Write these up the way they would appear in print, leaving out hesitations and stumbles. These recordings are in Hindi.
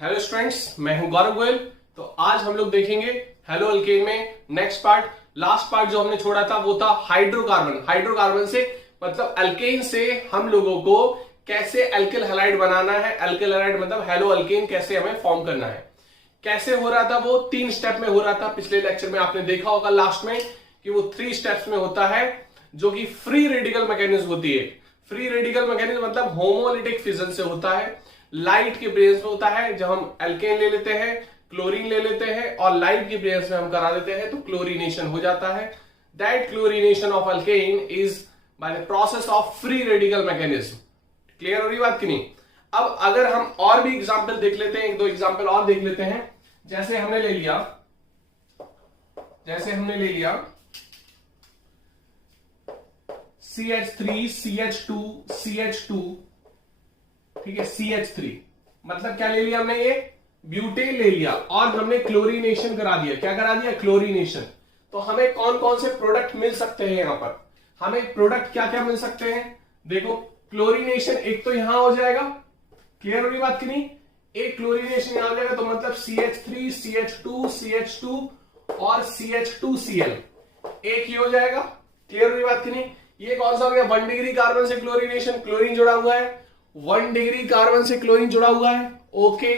हेलो स्टूडेंट्स, मैं हूं गौरव गोयल। तो आज हम लोग देखेंगे हेलो अल्केन में नेक्स्ट पार्ट। लास्ट पार्ट जो हमने छोड़ा था वो था हाइड्रोकार्बन। हाइड्रोकार्बन से मतलब अल्केन से हम लोगों को कैसे अल्किल हैलाइड बनाना है। अल्किल हैलाइड मतलब हेलो अल्केन कैसे हमें फॉर्म करना है। कैसे हो रहा था वो 3 स्टेप में हो रहा था। पिछले लेक्चर में आपने देखा होगा लास्ट में कि वो 3 स्टेप्स में होता है, जो कि फ्री रेडिकल मैकेनिज्म होती है। फ्री रेडिकल मैकेनिज्म मतलब होमोलिटिक फिजन से होता है। लाइट के प्रेजेंस में होता है, जब हम एल्केन ले लेते हैं, क्लोरीन ले लेते हैं और लाइट की प्रेजेंस में हम करा देते हैं तो क्लोरीनेशन हो जाता है। That chlorination of alkane is by the process of free radical mechanism. Clear हो रही बात कि नहीं? अब अगर हम और भी एग्जाम्पल देख लेते हैं, 1-2 एग्जाम्पल और देख लेते हैं। जैसे हमने ले लिया CH3 CH2 CH2, ठीक है, CH3 मतलब क्या ले लिया हमने? ये ब्यूटेन ले लिया और हमने क्लोरीनेशन करा दिया। क्या करा दिया? क्लोरीनेशन। तो हमें कौन कौन से प्रोडक्ट मिल सकते हैं? यहां पर हमें प्रोडक्ट क्या क्या मिल सकते हैं? देखो, क्लोरीनेशन एक तो यहां हो जाएगा। क्लियर हो रही बात कि नहीं? एक क्लोरीनेशन यहां हो जाएगा तो मतलब CH3 CH2 CH2 और CH2Cl एक ही हो जाएगा। क्लियर हो रही बात कि नहीं? ये कौन सा हो गया? 1 डिग्री कार्बन से क्लोरीनेशन, क्लोरीन जुड़ा हुआ है। 1 डिग्री कार्बन से क्लोरीन जुड़ा हुआ है। Okay,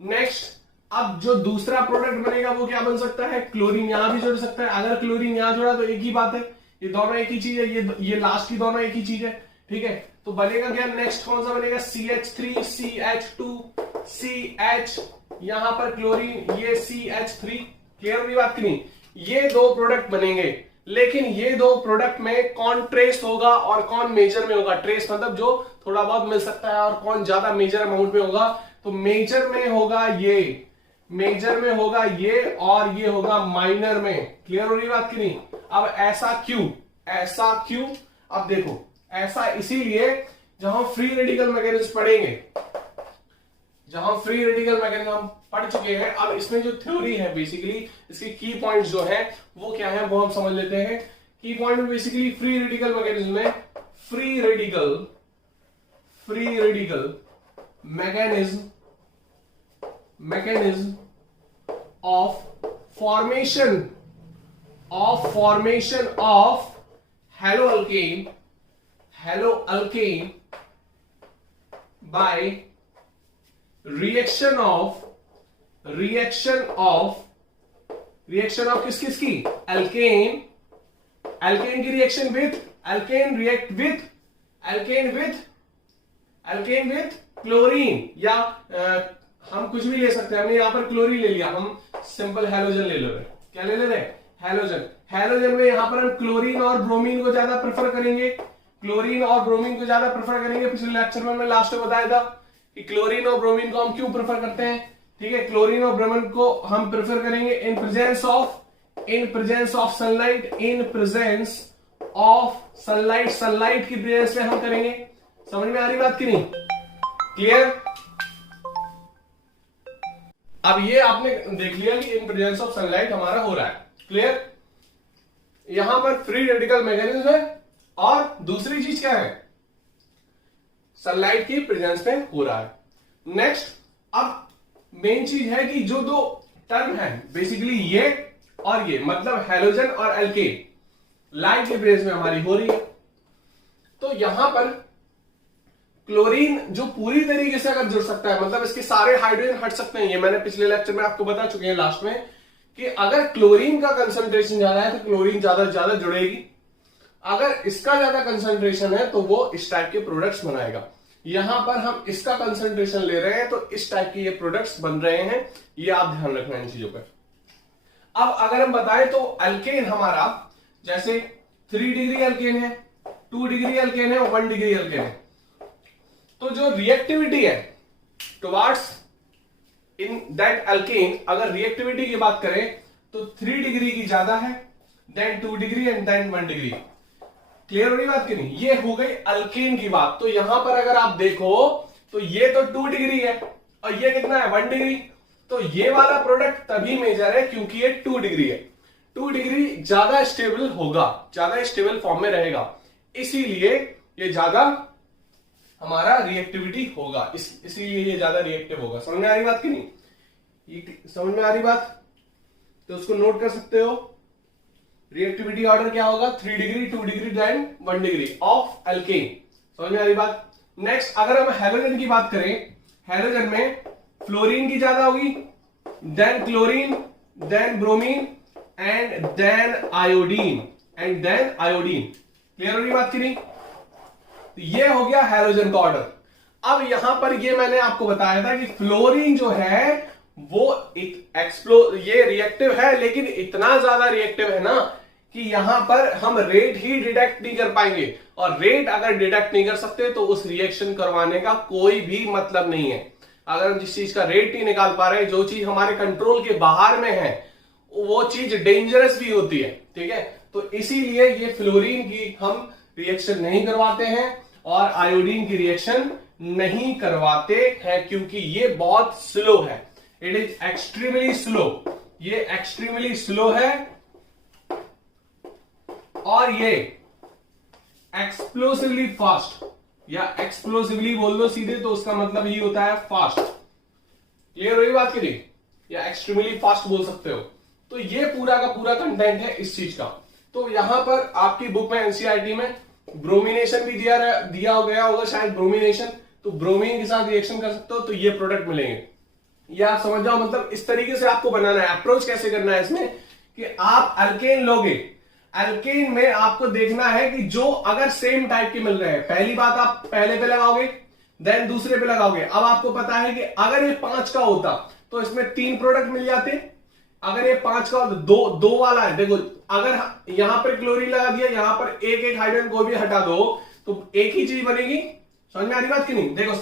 next. अब जो दूसरा प्रोडक्ट बनेगा वो क्या बन सकता है? क्लोरीन यहां भी जुड़ सकता है। अगर क्लोरीन यहां जुड़ा तो एक ही बात है, ये दोनों एक ही चीज है, ये लास्ट की दोनों एक ही चीज है। ठीक है, तो बनेगा क्या? नेक्स्ट कौन सा बनेगा? CH3 CH2 CH, यहां पर क्लोरीन, ये CH3। क्लियर हुई बात की नहीं? ये 2 प्रोडक्ट बनेंगे, लेकिन ये 2 प्रोडक्ट में कौन ट्रेस होगा और कौन मेजर में होगा? ट्रेस मतलब जो थोड़ा बहुत मिल सकता है, और कौन ज्यादा मेजर अमाउंट में होगा? तो मेजर में होगा ये, मेजर में होगा ये, और ये होगा माइनर में। क्लियर हो रही बात की नहीं? अब ऐसा क्यों? ऐसा क्यों? अब देखो, ऐसा इसीलिए जब हम फ्री रेडिकल मैकेनिज्म पढ़ेंगे, जब हम फ्री रेडिकल मैकेनिज्म हम पढ़ चुके हैं, अब इसमें जो थ्योरी है बेसिकली इसके की पॉइंट्स जो है वो क्या है वो हम समझ लेते हैं। की पॉइंट में बेसिकली फ्री रेडिकल मैकेनिज्म में free radical mechanism of formation of hello alkane by reaction of किसकी? अल्केन की reaction with alkane with chlorine, या हम कुछ भी ले सकते हैं। हमने यहां पर क्लोरीन ले लिया, हम सिंपल हैलोजन ले ले रहे। क्या ले रहे? हैलोजन में यहां पर हम क्लोरीन और ब्रोमीन को ज्यादा प्रेफर करेंगे। पिछले लेक्चर में मैं लास्ट में बताया था कि क्लोरीन और ब्रोमीन को हम क्यों प्रेफर करते हैं। ठीक है, क्लोरीन और ब्रोमीन को हम प्रेफर करेंगे इन प्रेजेंस ऑफ सनलाइट की प्रेजेंस में हम करेंगे। समझ में आ रही बात की नहीं? क्लियर? अब ये आपने देख लिया कि इन प्रेजेंस ऑफ सनलाइट हमारा हो रहा है। क्लियर? यहां पर फ्री रेडिकल मैकेनिज्म है, और दूसरी चीज क्या है? सनलाइट की प्रेजेंस में हो रहा है। नेक्स्ट, अब मेन चीज है कि जो 2 टर्म है बेसिकली ये और ये, मतलब हैलोजन और अल्केन, लाइट की प्रेजेंस में हमारी हो रही है। तो यहां पर क्लोरीन जो पूरी तरीके से अगर जुड़ सकता है, मतलब इसके सारे हाइड्रोजन हट सकते हैं। ये मैंने पिछले लेक्चर में आपको बता चुके हैं लास्ट में कि अगर क्लोरीन का कंसंट्रेशन ज्यादा है तो क्लोरीन ज्यादा जुड़ेगी। अगर इसका ज्यादा कंसंट्रेशन है तो वो इस टाइप के प्रोडक्ट्स बनाएगा। यहां पर हम इसका कंसंट्रेशन ले रहे हैं तो इस टाइप के ये प्रोडक्ट्स बन रहे हैं। ये आप ध्यान रखना इन चीजों पर। अब अगर हम बताएं तो अल्केन हमारा जैसे 3 डिग्री अल्केन है, 2 डिग्री अल्केन है और 1 डिग्री अल्केन है। तो जो रिएक्टिविटी है टुवार्ड्स इन दैट अल्केन, अगर रिएक्टिविटी की बात करें तो 3 डिग्री की ज्यादा है, then 2 degree and then 1 degree. Clear हो रही बात की नहीं? ये हो गई अल्केन की बात। तो यहां पर अगर आप देखो तो ये तो 2 डिग्री है और ये कितना है? 1 डिग्री। तो ये वाला प्रोडक्ट तभी मेजर है क्योंकि ये 2 डिग्री है। 2 डिग्री ज्यादा स्टेबल होगा, ज्यादा स्टेबल फॉर्म में रहेगा, इसीलिए ये ज्यादा हमारा रिएक्टिविटी होगा, इसीलिए ये ज्यादा रिएक्टिव होगा। समझ में आ रही बात कि नहीं? ये समझ में आ रही बात? तो उसको नोट कर सकते हो। रिएक्टिविटी ऑर्डर क्या होगा? 3 degree, 2 degree, then 1 degree of alkane. समझ में आ रही बात? नेक्स्ट अगर हम हैलोजन की बात करें, हैलोजन में फ्लोरीन की ज्यादा होगी, then chlorine, then bromine and then iodine, clear हो रही बात की नहीं? तो ये हो गया हैलोजन का ऑर्डर। अब यहां पर ये मैंने आपको बताया था कि फ्लोरीन जो है वो ये रिएक्टिव है, लेकिन इतना ज्यादा रिएक्टिव है ना कि यहां पर हम रेट ही डिटेक्ट नहीं कर पाएंगे, और रेट अगर डिटेक्ट नहीं कर सकते तो उस रिएक्शन करवाने का कोई भी मतलब नहीं है। अगर हम जिस चीज का रेट नहीं निकाल पा रहे, जो चीज हमारे कंट्रोल के बाहर में है, वो चीज डेंजरस भी होती है, ठीक है? तो इसीलिए ये फ्लोरीन की हम रिएक्शन नहीं करवाते हैं और आयोडीन की रिएक्शन नहीं करवाते हैं, क्योंकि ये बहुत स्लो है। इट इज एक्सट्रीमली स्लो, ये एक्सट्रीमली स्लो है, और ये एक्सप्लोसिवली फास्ट, या एक्सप्लोसिवली बोल दो सीधे तो उसका मतलब ही होता है फास्ट। क्लियर हुई बात की नहीं? या एक्सट्रीमली फास्ट बोल सकते हो। तो ये पूरा का पूरा कंटेंट है इस चीज का। तो यहां पर आपकी बुक में एनसीईआरटी में ब्रोमिनेशन भी दिया गया होगा शायद, ब्रोमिनेशन, तो ब्रोमीन के साथ रिएक्शन कर सकते हो तो ये प्रोडक्ट मिलेंगे। ये आप समझ जाओ, मतलब इस तरीके से आपको बनाना है। अप्रोच कैसे करना है इसमें कि आप अल्केन लोगे, अल्केन में आपको देखना है कि जो अगर सेम टाइप के मिल रहे हैं, पहली बात आप पहले पे लगाओगे, देन दूसरे पे लगाओगे। अब आपको पता है कि अगर ये 5 का होता तो इसमें 3 प्रोडक्ट मिल जाते, अगर ये 5 का होता दो वाला है। देखो अगर यहां पर क्लोरीन लगा दिया, यहां पर एक हाइड्रोजन को भी हटा दो तो एक ही चीज बनेगी। समझ में आ रही बात की नहीं? देखो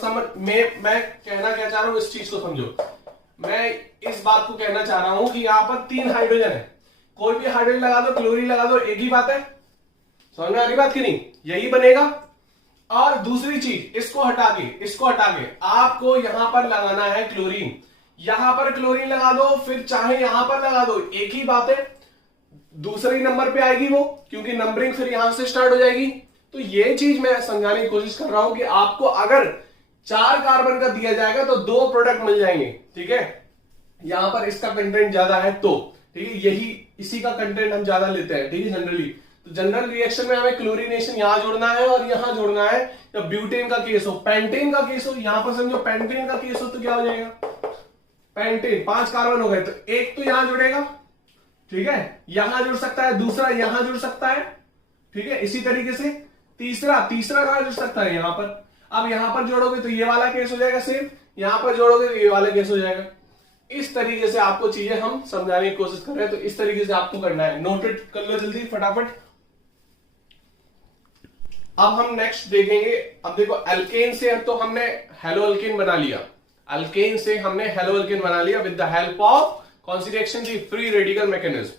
मैं कहना क्या चाह रहा हूं, इस चीज को समझो। मैं इस बात को कहना चाह रहा हूं कि यहां पर 3 हाइड्रोजन है, कोई भी हाइड्रोजन लगा दो, क्लोरीन लगा दो, एक ही बात है। समझ में आ रही बात की नहीं? यही बनेगा। और दूसरी चीज, इसको हटा के आपको यहां पर लगाना है क्लोरीन। यहां पर क्लोरीन लगा दो, फिर चाहे यहां पर लगा दो, एक ही बात है। दूसरे नंबर पे आएगी वो, क्योंकि नंबरिंग फिर यहां से स्टार्ट हो जाएगी। तो ये चीज मैं समझाने की कोशिश कर रहा हूं कि आपको अगर 4 कार्बन का दिया जाएगा तो 2 प्रोडक्ट मिल जाएंगे, ठीक है? यहां पर इसका कंटेंट ज्यादा है तो, ठीक है, इसी का कंटेंट हम ज्यादा लेते हैं, ठीक है, जनरली। तो जनरल रिएक्शन में हमें क्लोरीनेशन यहां जोड़ना है और यहां जोड़ना है। जब ब्यूटेन का केस हो, पेंटेन का केस हो, यहां पर समझो पेंटेन का केस हो तो क्या हो जाएगा? पेंटेन 5 कार्बन हो गए तो एक तो यहां जुड़ेगा, ठीक है, यहां जुड़ सकता है, दूसरा यहां जुड़ सकता है, ठीक है। इसी तरीके से तीसरा कहां जुड़ सकता है? यहां पर। अब यहां पर जोड़ोगे तो ये वाला केस हो जाएगा सेम, यहां पर जोड़ोगे तो ये वाला केस हो जाएगा। इस तरीके से आपको चीजें हम समझाने की कोशिश कर रहे हैं, तो इस तरीके से आपको करना है। नोटेड कर लो जल्दी फटाफट। अब हम नेक्स्ट देखेंगे। अब देखो एल्केन से तो हमने हेलो एल्केन बना लिया, अल्केन से हमने हेलो एल्केन बना लिया with the help of condensation the free radical mechanism.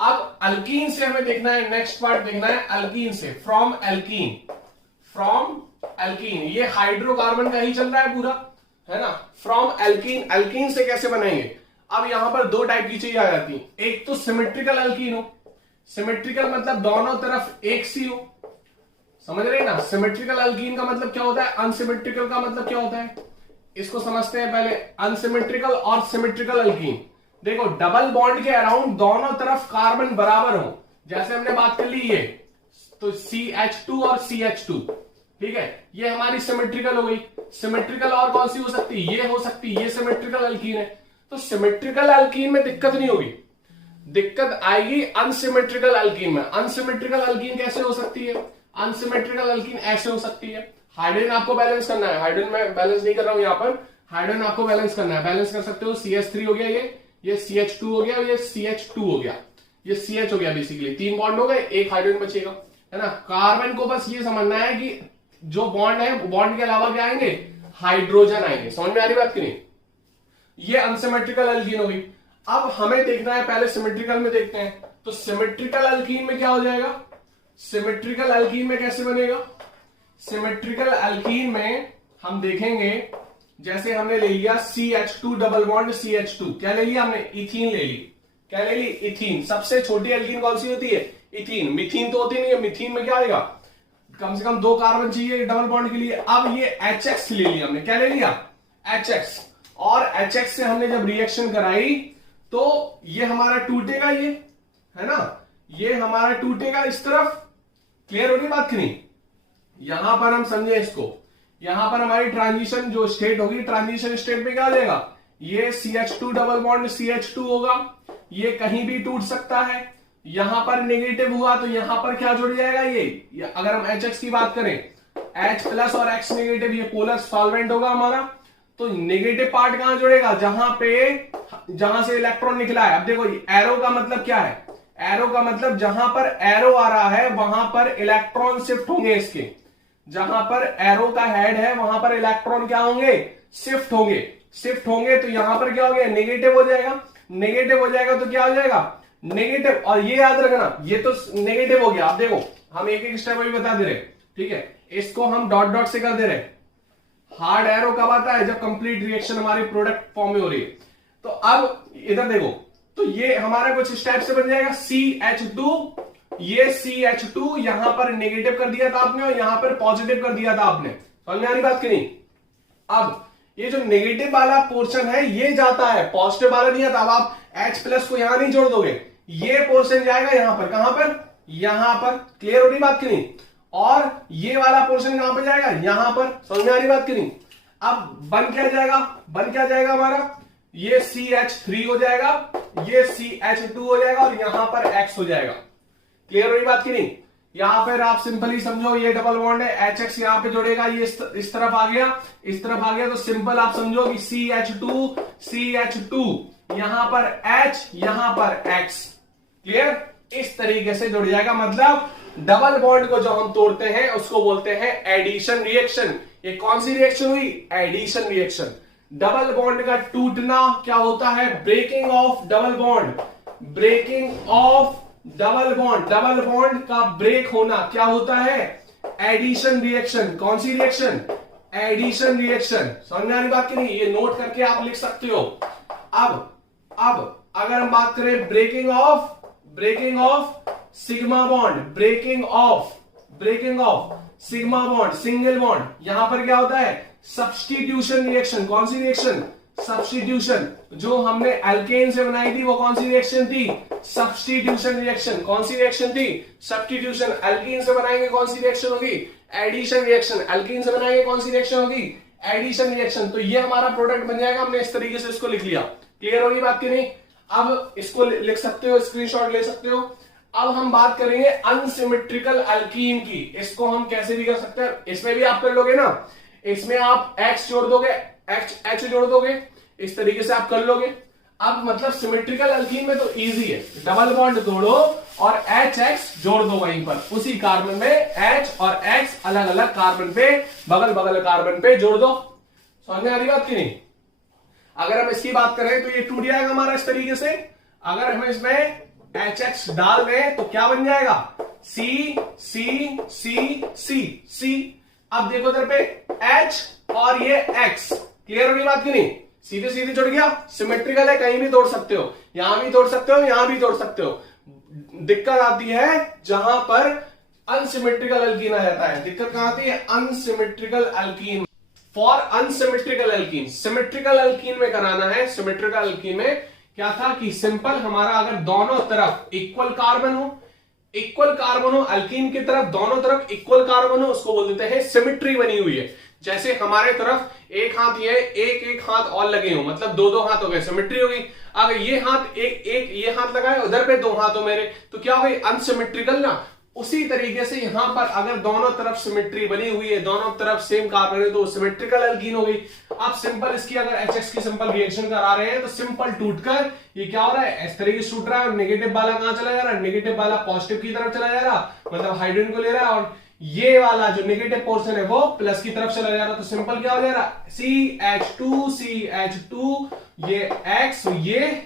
अब अल्कीन से हमें देखना है, नेक्स्ट पार्ट देखना है अल्कीन से। फ्रॉम एल्कीन ये हाइड्रोकार्बन का ही चल रहा है पूरा, है ना। फ्रॉम एल्कीन से कैसे बनाएंगे? अब यहां पर 2 टाइप की चीज आ जाती है। एक तो सिमेट्रिकल एल्कीन हो, सिमेट्रिकल मतलब दोनों तरफ एक सी हो, समझ रहे ना। सिमेट्रिकल एल्कीन का मतलब क्या होता है, अनसिमेट्रिकल का मतलब क्या होता है, इसको समझते हैं पहले। अनसिमेट्रिकल और सिमेट्रिकल एल्कीन, देखो डबल बॉन्ड के अराउंड दोनों तरफ कार्बन बराबर हो, जैसे हमने बात कर ली ये, तो CH2 और CH2, ठीक है, ये हमारी सिमेट्रिकल हो गई। सिमेट्रिकल और कौन सी हो सकती है? ये हो सकती है, ये सिमेट्रिकल एल्कीन है। तो सिमेट्रिकल एल्कीन में दिक्कत नहीं होगी, दिक्कत आएगी अनसिमेट्रिकल एल्कीन में। अनसिमेट्रिकल एल्कीन कैसे हो सकती है? अनसिमेट्रिकल एल्कीन ऐसे हो सकती है। हाइड्रोजन आपको बैलेंस करना है, हाइड्रोजन में बैलेंस नहीं कर रहा हूं यहां पर, हाइड्रोजन आपको बैलेंस करना है। बैलेंस कर सकते हो, CH3 हो गया, ये CH2 हो गया, ये CH2 हो गया, ये CH हो गया। बेसिकली 3 बॉन्ड हो गए, एक हाइड्रोजन बचेगा, है ना। कार्बन को बस ये समझना है कि जो बॉन्ड है, बॉन्ड के अलावा क्या आएंगे? हाइड्रोजन आएंगे। समझ में आ रही बात की नहीं? ये अनसिमेट्रिकल एल्कीन हो गई। अब हमें देखना है, पहले सिमेट्रिकल में देखते हैं। तो सिमेट्रिकल एल्कीन में क्या हो जाएगा? सिमेट्रिकल एल्कीन में कैसे बनेगा? सिमेट्रिकल एल्कीन में हम देखेंगे, जैसे हमने ले लिया CH2 डबल बॉन्ड CH2, क्या ले लिया हमने? इथीन ले ली। क्या ले ली? इथीन। सबसे छोटी एल्कीन कौन सी होती है? इथीन। मिथीन तो होती नहीं है। मिथीन में क्या आएगा? कम से कम 2 कार्बन चाहिए डबल बॉन्ड के लिए। अब ये HX ले लिया हमने, क्या ले लिया, HX, और HX से हमने जब रिएक्शन कराई तो ये हमारा टूटेगा, ये है ना, ये हमारा टूटेगा इस तरफ। क्लियर होगी बात की नहीं? यहां पर हम समझे इसको, यहां पर हमारी ट्रांजिशन जो स्टेट होगी, ट्रांजिशन स्टेट में क्या हो जाएगा, ये CH2 डबल बॉन्ड CH2 होगा, ये कहीं भी टूट सकता है। यहां पर नेगेटिव हुआ तो यहां पर क्या जुड़ जाएगा, ये अगर हम HX की बात करें, H प्लस और X नेगेटिव, ये पोलर सॉल्वेंट होगा हमारा, तो नेगेटिव पार्ट कहां जुड़ेगा, जहां से इलेक्ट्रॉन निकला है। अब देखो एरो का मतलब क्या है, एरो का मतलब जहां पर एरो आ रहा है वहां पर इलेक्ट्रॉन शिफ्ट होंगे इसके, जहां पर एरो का हेड है वहां पर इलेक्ट्रॉन क्या होंगे, शिफ्ट होंगे। शिफ्ट होंगे तो यहां पर क्या हो गया, नेगेटिव हो जाएगा, नेगेटिव हो जाएगा तो क्या हो जाएगा, नेगेटिव। और ये याद रखना, ये तो नेगेटिव हो गया। आप देखो हम एक एक स्टेप अभी बता दे रहे, ठीक है, इसको हम डॉट डॉट से कर दे रहे। हार्ड एरो कब आता है, जब कंप्लीट रिएक्शन हमारी प्रोडक्ट फॉर्म में हो रही है। तो अब इधर देखो, तो ये हमारा कुछ स्टेप से बन जाएगा CH2, ये CH2 यहां पर नेगेटिव कर दिया था आपने और यहां पर पॉजिटिव कर दिया था आपने, समझ में आ रही बात की नहीं? अब ये जो नेगेटिव वाला पोर्शन है ये जाता है, पॉजिटिव वाला नहीं आता। अब आप H प्लस को यहां नहीं जोड़ दोगे, ये पोर्शन जाएगा यहां पर, कहां पर, यहां पर। क्लियर हो रही बात की नहीं? और ये वाला पोर्शन कहां पर जाएगा, यहां पर। समझ में आ रही बात की नहीं? अब बन क्या जाएगा, बन क्या जाएगा हमारा, ये CH3 हो जाएगा, ये CH2 हो जाएगा और यहां पर X हो जाएगा। क्लियर हो रही बात की नहीं? यहां पर आप सिंपली समझो, ये डबल बॉन्ड है, HX यहां पे जुड़ेगा, ये इस तरफ आ गया, इस तरफ आ गया, तो सिंपल आप समझो कि CH2 यहां पर H, यहां पर X। क्लियर? इस तरीके से जुड़ जाएगा। मतलब डबल बॉन्ड को जो हम तोड़ते हैं उसको बोलते हैं एडिशन रिएक्शन। ये कौन सी रिएक्शन हुई, एडिशन रिएक्शन। डबल बॉन्ड का टूटना क्या होता है, breaking of double bond, breaking of double bond, double bond का ब्रेक होना क्या होता है, एडिशन रिएक्शन। कौन सी रिएक्शन, एडिशन रिएक्शन। समझ में आ रही बात की नहीं? ये नोट करके आप लिख सकते हो। अब अगर हम बात करें breaking of sigma bond, breaking of sigma bond, single bond, यहां पर क्या होता है, सब्स्टिट्यूशन रिएक्शन। कौन सी रिएक्शन, सब्स्टिट्यूशन। जो हमने एल्केन से बनाई थी वो कौन सी रिएक्शन थी, सब्स्टिट्यूशन रिएक्शन। कौन सी रिएक्शन थी, सब्स्टिट्यूशन। एल्कीन से बनाएंगे कौन सी रिएक्शन होगी, एडिशन रिएक्शन। एल्कीन से बनाएंगे कौन सी रिएक्शन होगी, एडिशन रिएक्शन। तो ये हमारा प्रोडक्ट बन जाएगा। हमने इस तरीके से इसको लिख लिया। क्लियर होगी बात की नहीं? अब इसको लिख सकते हो, स्क्रीनशॉट ले सकते हो। अब हम बात करेंगे अनसिमेट्रिकल अल्कीन की। इसको हम कैसे भी कर सकते हैं, इसमें भी आप कर लोगे ना, इसमें आप X जोड़ दोगे, H जोड़ दोगे, इस तरीके से आप कर लोगे। अब मतलब सिमेट्रिकल अल्कीन में तो इजी है, डबल बॉन्ड तोड़ो और HX जोड़ दो वहीं पर, उसी कार्बन में H और X अलग अलग कार्बन पे, बगल बगल कार्बन पे जोड़ दो। समझ में आ रही बात की नहीं? अगर हम इसकी बात करें तो ये टूट जाएगा हमारा इस तरीके से। अगर हम इसमें HX डाल दें तो क्या बन जाएगा, C। अब देखो इधर पे H और ये X। क्लियर होगी बात की नहीं? सीधे सीधे जुड़ गया, सिमेट्रिकल है, कहीं भी तोड़ सकते हो, यहां भी तोड़ सकते हो, यहां भी तोड़ सकते हो। दिक्कत आती है जहां पर अनसिमेट्रिकल अल्कीन आ जाता है। दिक्कत कहां आती है, unsymmetrical alkyne. For unsymmetrical alkyne, symmetrical alkyne में कराना है। सिमेट्रिकल अल्कीन में क्या था कि सिंपल हमारा अगर दोनों तरफ इक्वल कार्बन हो, अल्कीन की तरफ दोनों तरफ इक्वल कार्बन हो, उसको बोल देते हैं सिमेट्री बनी हुई है। जैसे हमारे तरफ एक हाथ ये, एक हाथ और लगे हो, मतलब दो हाथ हो गए, सिमेट्री हो गई। अगर ये हाथ एक ये हाथ लगाए, उधर पे 2 हाथ हो मेरे, तो क्या हो गई, अनसिमेट्रिकल ना। उसी तरीके से यहां पर अगर दोनों तरफ सिमेट्री बनी हुई है, दोनों तरफ सेम कार्बन है, तो सिमेट्रिकल अल्कीन हो गई। अब सिंपल इसकी अगर HX की सिंपल रिएक्शन करा रहे हैं तो सिंपल टूटकर ये क्या हो रहा है, इस तरीके से टूट रहा है। और नेगेटिव वाला कहां चला जा रहा है, नेगेटिव वाला पॉजिटिव की तरफ चला जा रहा, मतलब हाइड्रोजन को ले रहा है, और ये वाला जो नेगेटिव पोर्शन है वो प्लस की तरफ चला जा रहा। तो सिंपल क्या हो जा रहा, CH2, ये X, ये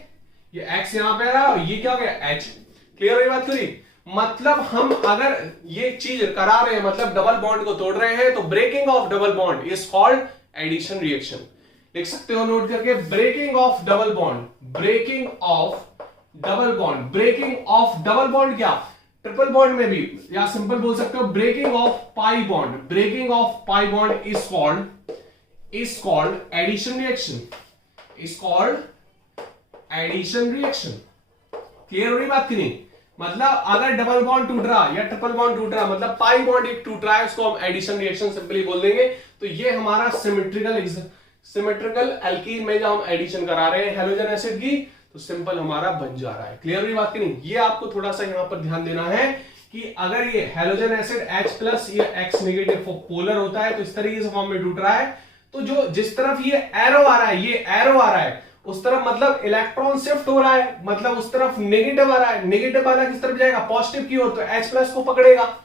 X यहां पे रहा, और ये क्या हो गया, H। क्लियर हुई बात करी? मतलब हम अगर ये चीज करा रहे हैं, मतलब डबल बॉन्ड को तोड़ रहे हैं, तो breaking of double bond is called addition reaction. लिख सकते हो नोट करके, breaking of double bond, breaking of double bond, breaking of double bond क्या, ट्रिपल बॉन्ड में भी, या सिंपल बोल सकते हो breaking of pi bond, breaking of pi bond is called addition reaction, is called addition reaction. Clear हो रही बात की नहीं? मतलब अगर डबल बॉन्ड टूट रहा या ट्रिपल बॉन्ड टूट रहा, मतलब पाई बॉन्ड एक टूट रहा है, उसको हम एडिशन रिएक्शन सिंपली बोल देंगे। तो ये हमारा सिमेट्रिकल एल्कीन में जब हम एडिशन करा रहे हैं हेलोजन एसिड की, तो सिंपल हमारा बन जा रहा है। क्लियर हुई बात की नहीं? ये आपको थोड़ा सा यहां पर ध्यान देना है कि अगर ये हेलोजन एसिड H+ या X नेगेटिव पोलर होता है तो इस तरीके से फॉर्म में टूट रहा है, तो जो जिस तरफ ये एरो आ रहा है, ये एरो आ रहा है उस तरफ मतलब इलेक्ट्रॉन शिफ्ट हो रहा है, मतलब उस तरफ नेगेटिव आ रहा है। नेगेटिव वाला किस तरफ जाएगा? पॉजिटिव की ओर, तो H+ को पकड़ेगा।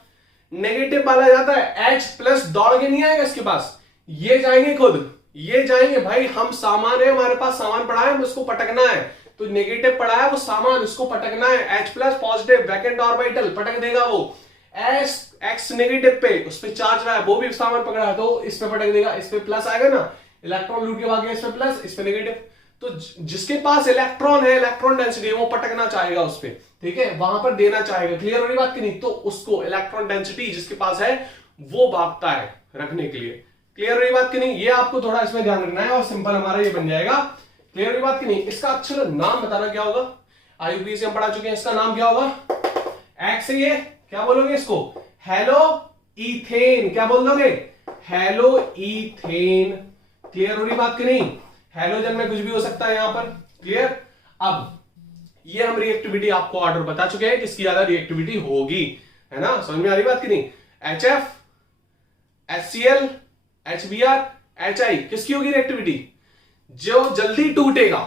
नेगेटिव वाला जाता है H+ दौड़ के नहीं आएगा इसके पास, ये जाएंगे खुद, ये जाएंगे। भाई हम सामान है, हमारे पास सामान पड़ा है, हम उसको पटकना है, तो नेगेटिव पड़ा है वो सामान, उसको पटकना है। H+ पॉजिटिव वैकेंट ऑर्बिटल पटक देगा वो। X नेगेटिव पे, उस पे चार्ज रहा है, वो भी सामान पकड़ा है, तो इस पे पटक देगा। इस पे प्लस आएगा ना, इलेक्ट्रॉन लूट के भाग गया, इस पे प्लस, इस पे नेगेटिव। तो जिसके पास इलेक्ट्रॉन है, इलेक्ट्रॉन डेंसिटी, वो पटकना चाहेगा उस पे, ठीक है, वहां पर देना चाहेगा। क्लियर हो रही बात की नहीं? तो उसको इलेक्ट्रॉन डेंसिटी जिसके पास है वो भागता है रखने के लिए। क्लियर हो रही बात की नहीं? ये आपको थोड़ा इसमें ध्यान रखना है और सिंपल हमारा ये बन जाएगा। क्लियर हो रही बात की नहीं? इसका अच्छा नाम बताना क्या होगा, आईयूपीएसी हम पढ़ा चुके हैं, इसका नाम क्या होगा? एक्स से ये क्या बोलोगे इसको? Hello ethane. क्या बोल दोगे? Hello ethane. क्लियर हो रही बात की नहीं? हेलोजन में कुछ भी हो सकता है यहां पर। क्लियर? अब ये हम रिएक्टिविटी आपको ऑर्डर बता चुके हैं, किसकी ज्यादा रिएक्टिविटी होगी, है ना? समझ में आ रही बात की नहीं? HF, HCl, HBr, HI, किसकी होगी रिएक्टिविटी? जो जल्दी टूटेगा,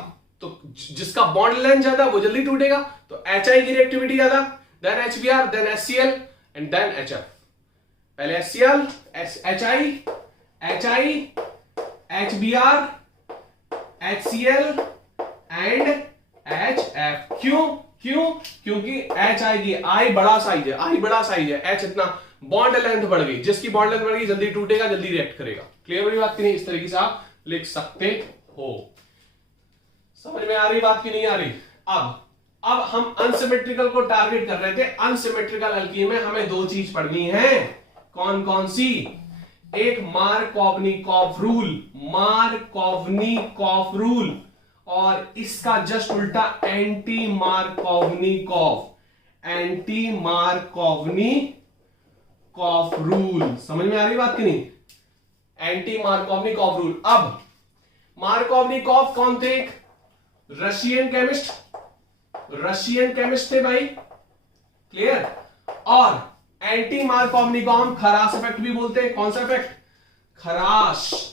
तो जिसका बॉन्ड लेंथ ज्यादा वो जल्दी टूटेगा, तो HI की रिएक्टिविटी ज्यादा, then HBr, then HCl and then HF। पहले HCl, HI, HBr, HCl and HF। क्यों? क्योंकि H आएगी, I बड़ा साइज है, H इतना बॉन्ड लेंथ बढ़ गई, जिसकी बॉन्ड लेंथ बढ़ गई जल्दी टूटेगा, जल्दी रिएक्ट करेगा। क्लियर हो रही बात की नहीं? इस तरीके से आप लिख सकते हो। समझ में आ रही बात की नहीं आ रही? अब हम अनसिमेट्रिकल को टारगेट कर रहे थे। अनसिमेट्रिकल एल्कीन में हमें दो चीज पढ़नी है। कौन कौन सी? एक मार्कोवनिकॉफ रूल, और इसका जस्ट उल्टा एंटी मार्कोवनिकॉफ रूल। समझ में आ रही बात की नहीं? Anti Markovnikov rule. अब मार्कोवनिकॉफ कौन थे? रशियन केमिस्ट थे भाई। क्लियर? और एंटी मार्कोवनिकॉफ खराश इफेक्ट भी बोलते हैं। कौन सा इफेक्ट? खराश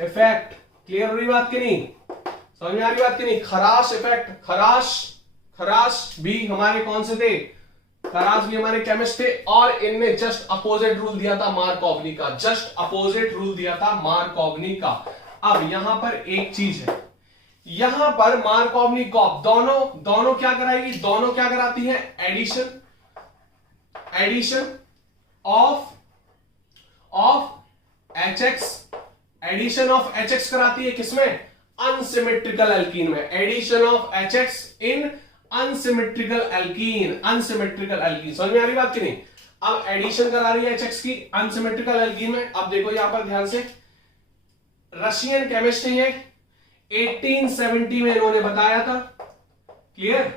इफेक्ट। क्लियर हो रही बात की नहीं? समझ में आ रही बात की नहीं? खराश इफेक्ट, खराश भी हमारे कौन से थे? खराश भी हमारे केमिस्ट थे, और इनने जस्ट अपोजिट रूल दिया था मार्कोवनी का। अब यहां पर एक चीज है, यहां पर मार्कोवनिकॉफ दोनों क्या कराएगी? दोनों क्या कराती है? एडिशन ऑफ HX कराती है। किसमें? अनसिमेट्रिकल एल्कीन में। Addition of HX in unsymmetrical alkene. समझ में आ रही बात की नहीं? अब एडिशन करा रही है HX की अनसिमेट्रिकल एल्कीन में। अब देखो यहां पर ध्यान से, रशियन केमिस्ट है, 1870 में इन्होंने बताया था। क्लियर?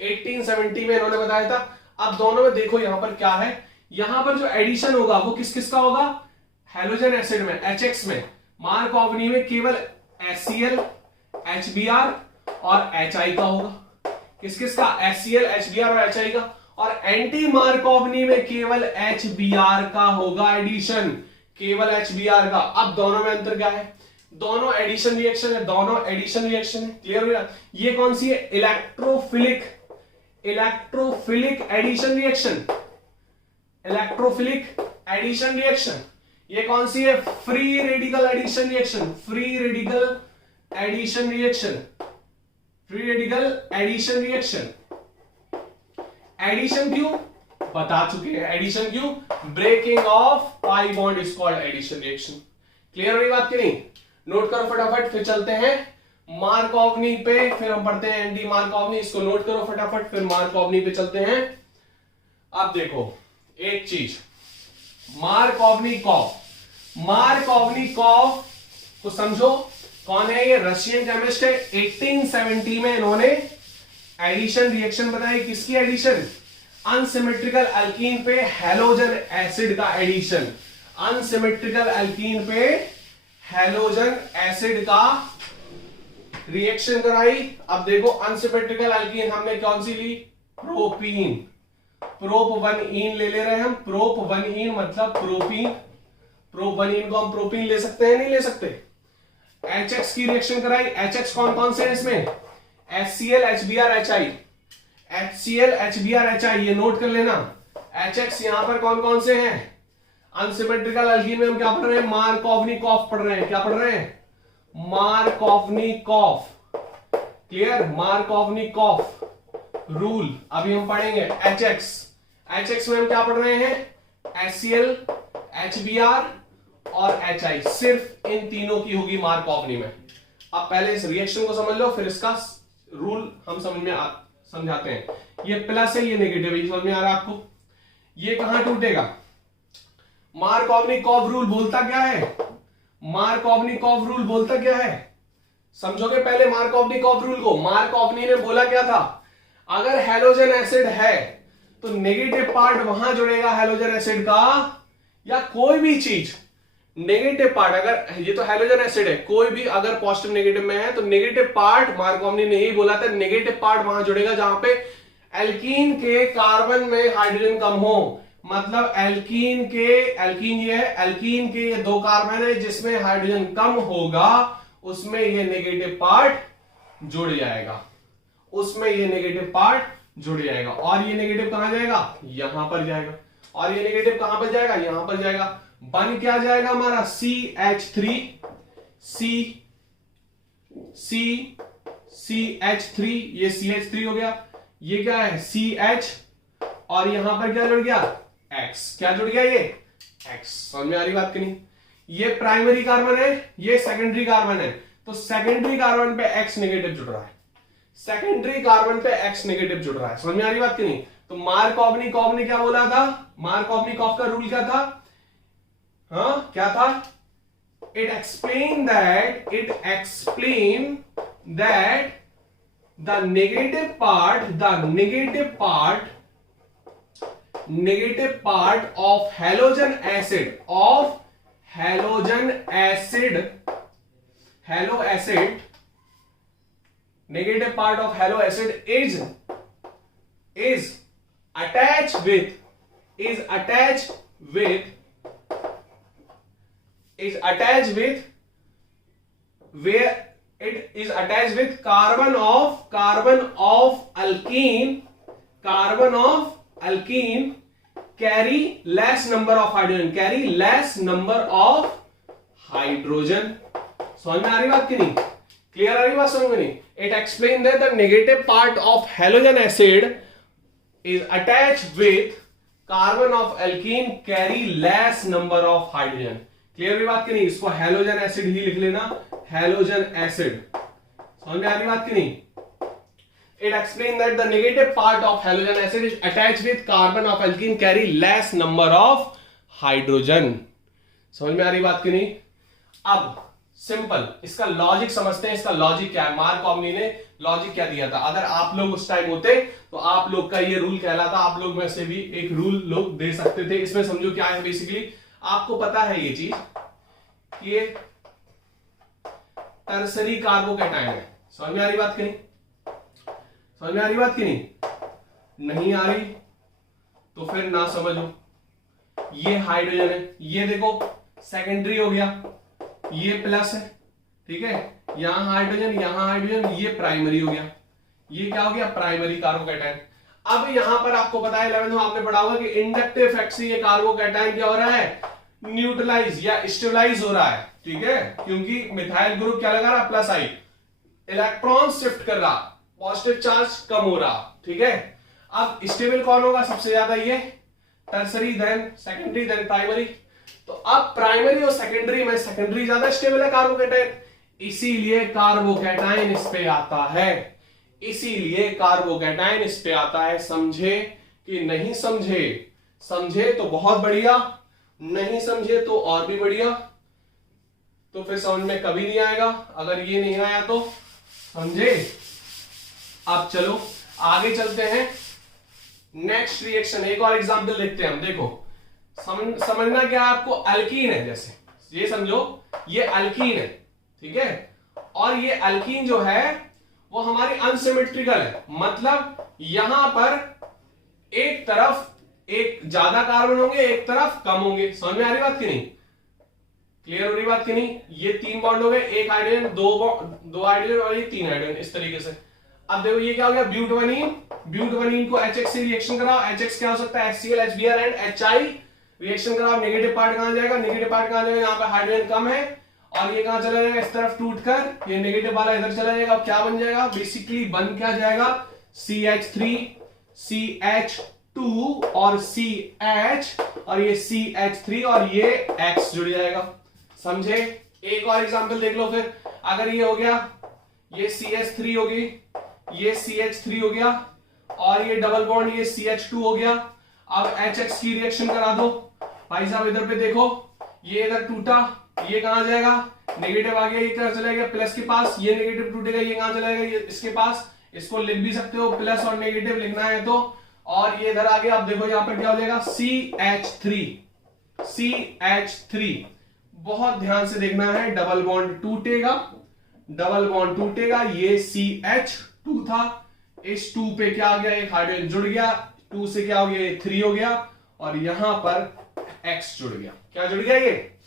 1870 में इन्होंने बताया था। अब दोनों में देखो यहां पर क्या है, यहां पर जो एडिशन होगा वो किसका होगा? हेलोजन एसिड में, HX में। मार्कोवनी में केवल HCl, HBr और HI का होगा। किसका? HCl, HBr और HI का। और एंटी मार्कोवनी में केवल HBr का होगा एडिशन, केवल HBr का। अब दोनों में अंतर क्या है? दोनों एडिशन रिएक्शन है। क्लियर हो गया? ये कौन सी है? Electrophilic addition reaction. ये कौन सी है? Free radical addition reaction. Addition क्यों? बता चुके हैं। एडिशन क्यों? Breaking of pi bond is called addition reaction. Clear हो रही बात की नहीं? नोट करो फटाफट, फिर चलते हैं मार्कोवनी पे फिर हम पढ़ते हैं एंटी मार्कोवनी, इसको नोट करो फटाफट, फिर मार्कोवनी पे चलते हैं। अब देखो एक चीज, मार्कोवनिकॉफ को समझो, कौन है ये? रशियन केमिस्ट है। 1870 में इन्होंने एडिशन रिएक्शन बताई। किसकी एडिशन? अनसिमेट्रिकल अल्कीन पे हैलोजन एसिड का एडिशन। अनसिमेट्रिकल अल्कीन पे हैलोजन एसिड का रिएक्शन कराई। अब देखो अनसिमेट्रिकल अल्कीन हमने कौन सी ली? प्रोपीन। प्रोप-1-ईन ले रहे हैं हम। प्रोप-1-ईन मतलब प्रोपीन। प्रोप-1-ईन को हम प्रोपीन ले सकते हैं, नहीं ले सकते? HX की रिएक्शन कराई। HX कौन कौन से हैं इसमें? HCl HBr HI। HCl HBr HI ये नोट कर लेना। HX यहां पर कौन कौन से हैं? अनसिमेट्रिकल अल्कीन में हम क्या पढ़ रहे हैं? मार्कोवनिकॉफ पढ़ रहे हैं। क्या पढ़ रहे हैं? मार्कोवनिकॉफ। क्लियर? मार्कोवनिकॉफ रूल अभी हम पढ़ेंगे। HX में हम क्या पढ़ रहे हैं? HCl HBr और HI। सिर्फ इन तीनों की होगी मार्कोवनी में। अब पहले इस रिएक्शन को समझ लो, फिर इसका रूल हम समझाते हैं। ये प्लस है, ये नेगेटिव है, समझ में आ रहा है आपको? ये कहां टूटेगा? मार्कोवनिकॉफ रूल बोलता क्या है? मार्कोवनिकॉफ रूल बोलता क्या है? समझोगे पहले मार्कोवनिकॉफ रूल को। मार्कोवनी ने बोला क्या था? अगर हैलोजन एसिड है तो नेगेटिव पार्ट वहां जुड़ेगा हैलोजन एसिड का, या कोई भी चीज नेगेटिव पार्ट, अगर ये तो हैलोजन एसिड है, कोई भी अगर पॉजिटिव नेगेटिव में है तो नेगेटिव पार्ट, मार्कोवनी ने यही बोला था, नेगेटिव पार्ट वहां जुड़ेगा जहां पे एल्कीन के कार्बन में हाइड्रोजन कम हो। मतलब एल्कीन ये है, एल्कीन के ये 2 कार्बन है जिसमें हाइड्रोजन कम होगा, उसमें ये नेगेटिव पार्ट जुड़ जाएगा। उसमें ये नेगेटिव पार्ट जुड़ जाएगा। और ये नेगेटिव कहां जाएगा? यहां पर जाएगा। और ये नेगेटिव कहां पर जाएगा? यहां पर जाएगा। बन क्या जाएगा हमारा? CH3 ये CH3 हो गया। ये क्या है? CH और यहां पर क्या जुड़ गया? X। क्या जुड़ गया? ये X। समझ में आ रही बात की नहीं? ये प्राइमरी कार्बन है, ये सेकेंडरी कार्बन है, तो सेकेंडरी कार्बन पे X नेगेटिव जुड़ रहा है। सेकेंडरी कार्बन पे X नेगेटिव जुड़ रहा है। समझ में आ रही बात की नहीं? तो मार्कोवनिकॉफ ने क्या बोला था? मार्कोवनिकॉफ का रूल क्या था? हाँ क्या था? It explained that the negative part of halogen acid negative part of halo acid is attached with carbon of alkene carry less number of hydrogen। समझ में आ रही बात की नहीं? क्लियर आ रही बात समझ में नहीं? It explains that the negative part of halogen acid is attached with carbon of alkene carry less number of hydrogen। Clear हुई बात की नहीं? इसको हैलोजन एसिड ही लिख लेना, हैलोजन एसिड। समझ में आ रही बात की नहीं? It explains that the negative part of halogen acid is attached with carbon of alkene carry less number of hydrogen। समझ में आ रही बात की नहीं? अब सिंपल इसका लॉजिक समझते हैं। इसका लॉजिक क्या है? मार्कोवनी ने लॉजिक क्या दिया था? अगर आप लोग उस टाइम होते तो आप लोग का ये रूल कहलाता, आप लोग में से भी एक रूल लोग दे सकते थे। इसमें समझो क्या है, बेसिकली आपको पता है ये चीज कि ये टर्सरी कार्बोकैटायन है। समझ में आ रही बात की नहीं? समझ में आ रही बात की नहीं? नहीं आ रही तो फिर ना समझो। ये हाइड्रोजन है, ये देखो सेकेंडरी हो गया, ये प्लस है, ठीक है, यहां हाइड्रोजन, ये प्राइमरी हो गया। ये क्या हो गया? Primary carbocation. अब यहां पर आपको पता है 11th में आपने पढ़ा होगा कि इंडक्टिव इफेक्ट से ये कार्बोकैटायन क्या हो रहा है? न्यूट्रलाइज या स्टेबलाइज हो रहा है, ठीक है, क्योंकि मिथाइल ग्रुप क्या लगा रहा? प्लस आई, इलेक्ट्रॉन शिफ्ट कर रहा, पॉजिटिव चार्ज कम हो रहा, ठीक है। अब स्टेबल कौन होगा सबसे ज्यादा? ये tertiary, then secondary, then primary. तो अब प्राइमरी और सेकेंडरी में सेकेंडरी ज्यादा स्टेबल है कार्बोकैटायन, इसीलिए कार्बोकैटायन इस पे आता है, इसीलिए कार्बोकैटायन इस पे आता है। समझे कि नहीं समझे? समझे तो बहुत बढ़िया, नहीं समझे तो और भी बढ़िया। तो फिर समझ में कभी नहीं आएगा अगर ये नहीं आया तो। समझे? अब चलो आगे चलते हैं। नेक्स्ट रिएक्शन, एक और एग्जांपल देखते हैं हम। देखो समझना क्या आपको, अल्कीन है, जैसे ये समझो ये अल्कीन है, ठीक है, और ये अल्कीन जो है वो हमारी अनसिमेट्रिकल है, मतलब यहां पर एक तरफ एक ज्यादा कार्बन होंगे, एक तरफ कम होंगे। समझ में आ रही बात की नहीं? क्लियर हो रही बात की नहीं? ये 3 बॉन्ड हो गए, एक हाइड्रोजन, दो हाइड्रोजन और ये 3 हाइड्रोजन, इस तरीके से। अब देखो ये क्या हो गया, ब्यूटवनीन। ब्यूटवनीन को HX से रिएक्शन कराओ, HX क्या हो सकता है, HCl, HBr and HI। Reaction कराओ, नेगेटिव पार्ट कहां जाएगा, नेगेटिव पार्ट कहां जाएगा, यहाँ पे हाइड्रोजन कम है और ये कहां चला जाएगा, इस तरफ टूट कर ये नेगेटिव वाला इधर चला जाएगा। अब क्या बन जाएगा, बेसिकली बन क्या जाएगा, CH3, CH2 और CH, और ये CH3 और ये X जुड़ जाएगा। समझे? एक और एग्जांपल देख लो फिर। अगर ये हो गया, ये CH3 होगी, ये CH3 हो गया और ये डबल बॉन्ड ये CH2 हो गया। अब HX की रिएक्शन करा दो भाई साहब, इधर पे देखो, ये इधर टूटा, ये कहां जाएगा, नेगेटिव आ गया, ये कहां चला गया, प्लस के पास, ये नेगेटिव टूटेगा, ये कहां चला जाएगा, ये इसके पास। इसको लिख भी सकते हो, प्लस और नेगेटिव लिखना है तो, और ये इधर आ गया। अब देखो यहां पर क्या हो जाएगा, CH3। बहुत ध्यान से देखना है, डबल बॉन्ड टूटेगा, डबल बॉन्ड टूटेगा, ये CH2 था, इस 2 पे क्या आ गया, एक हाइड्रोजन जुड़ गया, 2 से क्या हो गया, ये 3 हो गया, और यहां पर X जुड़ गया। क्या जुड़ गया, ये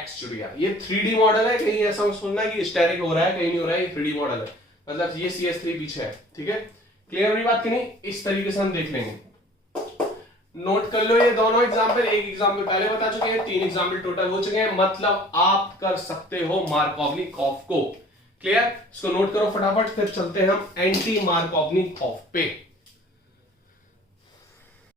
X जुड़ गया। ये 3D मॉडल है, कहीं ऐसा सुनना कि स्टेरिक हो रहा है, कहीं नहीं हो रहा है, ये 3D मॉडल है, मतलब ये CH3 पीछे है। ठीक है, क्लियर हो रही बात कि नहीं? इस तरीके से हम देख लेंगे। नोट कर लो ये दोनों एग्जाम्पल, एक एग्जाम्पल पहले बता चुके हैं, 3 एग्जाम्पल टोटल हो चुके हैं, मतलब आप कर सकते हो मार्कोवनिक ऑफ को। क्लियर? इसको नोट करो फटाफट, फिर चलते हैं हम एंटी मार्कोवनिक ऑफ पे।